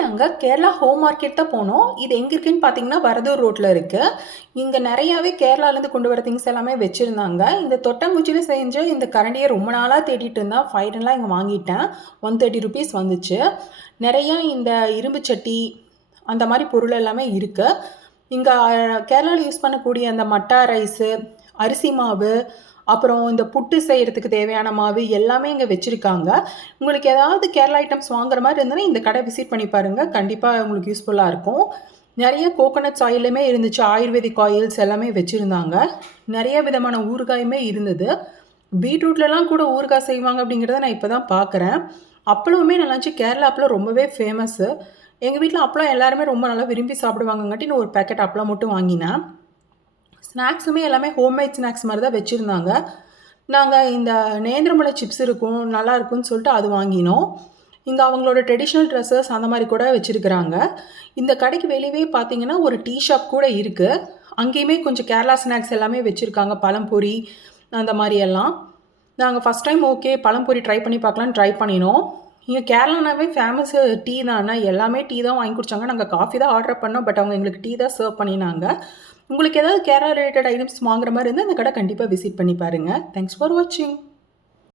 நாங்கள் Kerala home market தான் போனோம். இது எங்கே இருக்குன்னு பார்த்தீங்கன்னா வரதூர் ரோட்டில் இருக்குது. இங்கே நிறையாவே கேரளாலேருந்து கொண்டு வர திங்ஸ் எல்லாமே வச்சுருந்தாங்க. இந்த தொட்டாங்குச்சியில் செஞ்ச இந்த கரண்டியை ரொம்ப நாளாக தேடிட்டு இருந்தேன். ஃபைனலாக இங்கே வாங்கிட்டேன். 130 ருபீஸ் வந்துச்சு. நிறையா இந்த இரும்பு சட்டி அந்த மாதிரி பொருள் எல்லாமே இருக்குது. இங்கே கேரளாவில் யூஸ் பண்ணக்கூடிய அந்த மட்டா ரைஸு, அரிசி மாவு, அப்புறம் இந்த புட்டு செய்கிறதுக்கு தேவையான மாவு எல்லாமே இங்கே வச்சுருக்காங்க. உங்களுக்கு ஏதாவது கேரளா ஐட்டம்ஸ் வாங்குற மாதிரி இருந்ததுன்னா இந்த கடை விசிட் பண்ணி பாருங்கள். கண்டிப்பாக உங்களுக்கு யூஸ்ஃபுல்லாக இருக்கும். நிறைய கோகோனட்ஸ் ஆயிலுமே இருந்துச்சு. ஆயுர்வேதிக் ஆயில்ஸ் எல்லாமே வச்சுருந்தாங்க. நிறைய விதமான ஊறுகாயுமே இருந்தது. பீட்ரூட்லலாம் கூட ஊறுகாய் செய்வாங்க அப்படிங்கிறத நான் இப்போ தான் பார்க்குறேன். அப்பளமுமே நல்லாச்சு. கேரளா அப்பளம் ரொம்பவே ஃபேமஸ்ஸு. எங்கள் வீட்டில் அப்பளம் எல்லாருமே ரொம்ப நல்லா விரும்பி சாப்பிடுவாங்கங்காட்டி நான் ஒரு பேக்கெட் அப்பளம் மட்டும் வாங்கினேன். ஸ்நாக்ஸுமே எல்லாமே ஹோம்மேட் ஸ்நாக்ஸ் மாதிரி தான் வச்சுருந்தாங்க. நாங்கள் இந்த நேந்திரமலை சிப்ஸ் இருக்கும், நல்லா இருக்குன்னு சொல்லிட்டு அது வாங்கினோம். இங்கே அவங்களோட ட்ரெடிஷ்னல் ட்ரெஸ்ஸஸ் அந்த மாதிரி கூட வச்சுருக்குறாங்க. இந்த கடைக்கு வெளியவே பார்த்தீங்கன்னா ஒரு டீ ஷாப் கூட இருக்குது. அங்கேயுமே கொஞ்சம் கேரளா ஸ்நாக்ஸ் எல்லாமே வச்சுருக்காங்க. பழம்பொரி அந்த மாதிரி எல்லாம். நாங்கள் ஃபஸ்ட் டைம் ஓகே பழம்பொரி ட்ரை பண்ணி பார்க்கலான்னு ட்ரை பண்ணினோம். இங்கே கேரளானாவே ஃபேமஸ்ஸு டீ தானே. எல்லாமே டீ தான் வாங்கி குடித்தாங்க. நாங்கள் காஃபி தான் ஆர்டர் பண்ணோம். பட் அவங்க எங்களுக்கு டீ தான் சர்வ் பண்ணினாங்க. உங்களுக்கு ஏதாவது கேரளா ரிலேட்டட் ஐட்டம்ஸ் வாங்குற மாதிரி இருந்தால் அந்த கடை கண்டிப்பாக விசிட் பண்ணி பாருங்கள். தேங்க்ஸ் ஃபார் வாட்சிங்.